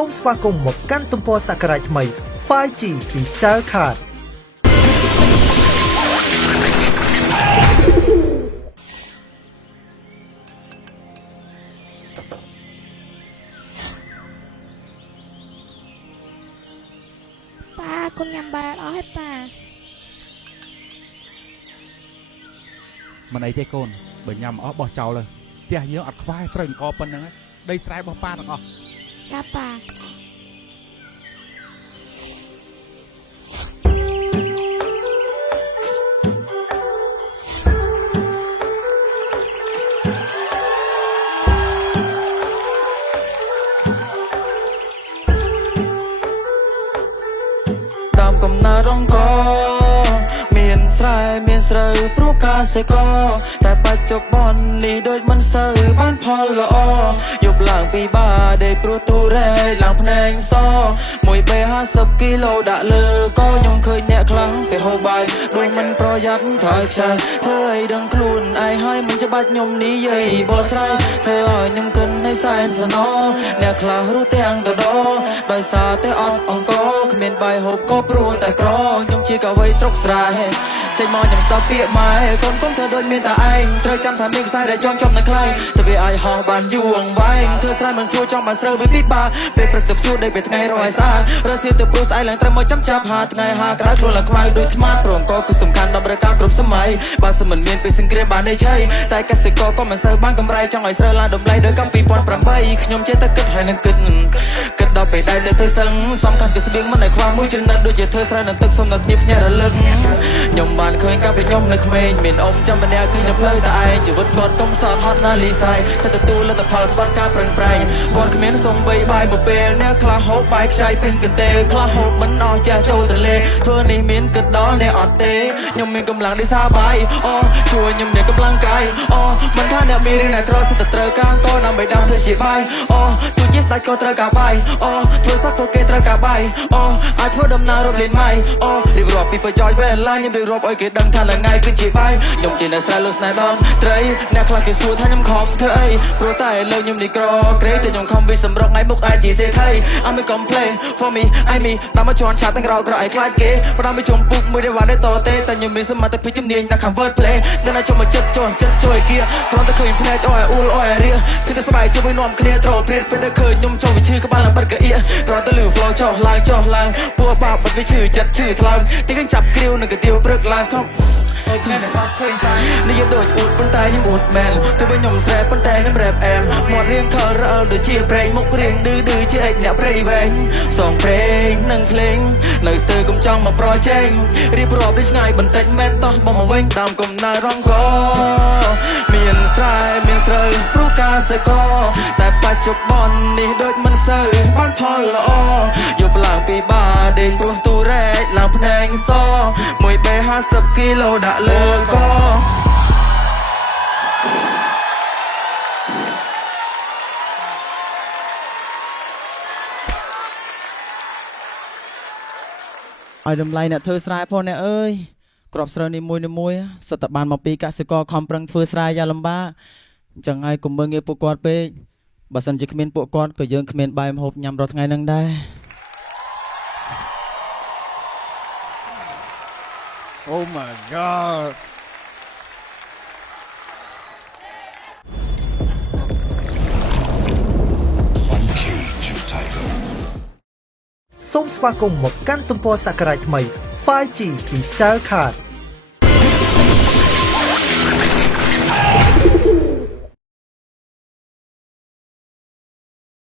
សូមស្វាគមន៍មកកាន់ទំព័រសក្ការៈថ្មី 5G ពី Cell Card ប៉ាកុំញ៉ាំបាយអស់ហើយប៉ាមិនអីទេកូនបើញ៉ាំអស់បោះចោលទៅផ្ទះយើងអត់ខ្វះស្រូវអង្គប៉ុណ្្នឹងដីស្រែរបស់ប៉ាទាំងអស់ ចាប៉ាដើមកំណើតរងកមានស្រែមានស្រូវព្រោះកសិករតែបច្ចុប្បន្ននេះដូចមិនសូវបានផលល្អយប់ឡើងពីបាដេកព្រោះទូរ៉េឡើងភ្នែកសមួយបេ50គីឡូដាក់លើក៏ខ្ញុំឃើញអ្នកខ្លាំងទៅហូបបាយដូចមិនប្រយ័ត្នថយខ្សែធ្វើឲ្យដឹងខ្លួនឯងហើយមិនច្បាច់ខ្ញុំនិយាយបោះស្រ័យធ្វើឲ្យខ្ញុំគិនឲ្យសែនសណោអ្នកខ្លះរស់ទាំងតដោដោយសារតែអត់អង្គគ្មានបាយហូបក៏ព្រោះតែក្រខ្ញុំជាកវីស្រុកស្រែចេញមកខ្ញុំស្ដាប់ពាក្យម៉ែកូនធ្វើដូចមានតែឯងត្រូវចាំថាមានខ្សែដែលចងចំនៅខ្លៃទៅវាអាចហោះបានយូរអង្វែងធ្វើស្រែមិនស្រួលចង់បានស្រូវវាពិបាកពេលព្រឹកទៅជួដេកពេលថ្ងៃរកឲ្យស្អាតរសៀលទៅព្រោះស្អែកឡើងត្រូវមកចាំចាប់ហាថ្ងៃហាក្រៅខ្លួនឡើងខ្មៅដូចថ្មព្រោះអង្គគឺសំខាន់ដល់ប្រការគ្រប់សម័យបើសិនមិនមានពេលសង្គ្រាមបានទេឆៃតែកសិករក៏មិនសូវបានកម្រៃចង់ឲ្យស្រូវឡើងតម្លៃដូចកាល2008ខ្ញុំចេះតែគិតហើយនឹងគិតដល់ពេលដែលទៅសឹងសំខាន់គឺស្បៀងមិនឲ្យខ្វះមួយចំណិតដូចជាធ្វើស្រែនឹងទឹកសុំដល់គ្នាភ្ញាក់រលឹកខ្ញុំបានឃើញកាលពីខ្ញុំនៅក្មេងមានអ៊ំចាំម្នាក់គឺនៅផ្លូវតែឯងជីវិតគាត់កំសត់ហត់ណាស់លីស័យតែទទួលលទ្ធផលក្បត់ការប្រឹងប្រែងគាត់គ្មានសំបីបាយមួយពេលអ្នកខ្លះហូបបាយខ្ចីពេញកន្ទេលខ្លះហូបមិនអស់ចាស់ចូលទន្លេធ្វើនេះមានគិតដល់អ្នកអត់ទេខ្ញុំមានកម្លាំងដោយសារបាយអូជួយខ្ញុំមានកម្លាំងកាយអូមិនថាអ្នកមានរឿងណាក្រសិតត្រូវការក៏ដើម្បីដើមធ្វើជាបាយអូទោះជាស្ដេចក៏ត្រូវការបាយអូធ្វើសក់ក៏គេត្រូវការបាយអូអាចធ្វើដំណើររត់លេងម៉ៃអូរៀបរាប់ពីប្រយោជន៍វេលាខ្ញុំរៀបរាប់ឲ្យគេដឹងថាថ្ងៃគឺជាបាយខ្ញុំជាអ្នកស្រែលុស្នេហ៍ដល់ត្រីអ្នកខ្លះគេសួរថាខ្ញុំខំធ្វើអីព្រោះតែលើខ្ញុំនេះក្រក្រេតែខ្ញុំខំវិសម្រុកថ្ងៃមុខអាចជាសេដ្ឋី I'm a complain for me I me តាមមកជន់ឆាទាំងក្រោយឲ្យខ្លាចគេផ្ដាំមកជុំពុកមួយដែលបានតទេតែខ្ញុំមានសមត្ថភាពជំនាញដល់ cover play ដល់ចូលមកចិត្តជួយគៀគ្រាន់តែឃើញភ្នែកអូយអ៊ូលអូយរៀគឺតែស្បែកជួយនាំគ្នាត្រូវព្រាតពេលដែលឃើញខ្ញុំចូលវិឈឺក្បាលឡើងបិទកអៀគ្រាន់តែលឺ flow ចុះឡើងពួរបាបបិទវិឈឺចិត្តឈឺថ្លើមទីកញ្ចាប់គ្រាវនឹងកាទៀវព្រឹកឡើងស្គប់អូថ្ងៃនេះអត់ឃើញសាយនេះយកដូចអ៊ូតប៉ុន្តែខ្ញុំអ៊ូតមែនទោះបីខ្ញុំស្រែប៉ុន្តែខ្ញុំរ៉េបអែមមាត់រៀងខលរអលដូចជាប្រេងមុខរៀងឌឺជាឯកអ្នកព្រៃវែងផ្សងព្រេងនឹងភ្លេងនៅស្ទើរកុំចង់មកប្រជែងរៀបរាប់ដូចឆ្ងាយបន្តិចមែនតោះបងមកវិញតាមកំណើរងកមានស្រែមានស្រូវព្រោះកសិករតែបច្ចុប្បន្ននេះដូចមិនសូវបានផលល្អយប់ឡើងពីបាដេកព្រោះទូរ៉េឡើងភ្នែកសមួយបេ50គីឡូដាក់លើកឲ្យតម្លៃអ្នកធ្វើស្រែផងអ្នកអើយក្របស្រូវនីមួយសិតតែបានមកពីកសិករខំប្រឹងធ្វើស្រែយ៉ាងលំបាកអញ្ចឹងហើយកុំមើលងាយពួកគាត់ពេកបើសិនជាគ្មានពួកគាត់ក៏យើងគ្មានបាយម្ហូបញ៉ាំរាល់ថ្ងៃនឹងដែរ Oh my God. សូមស្វាគមន៍មកកាន់ទំព័រសក្ការៈថ្មី 5G ពី Cell Card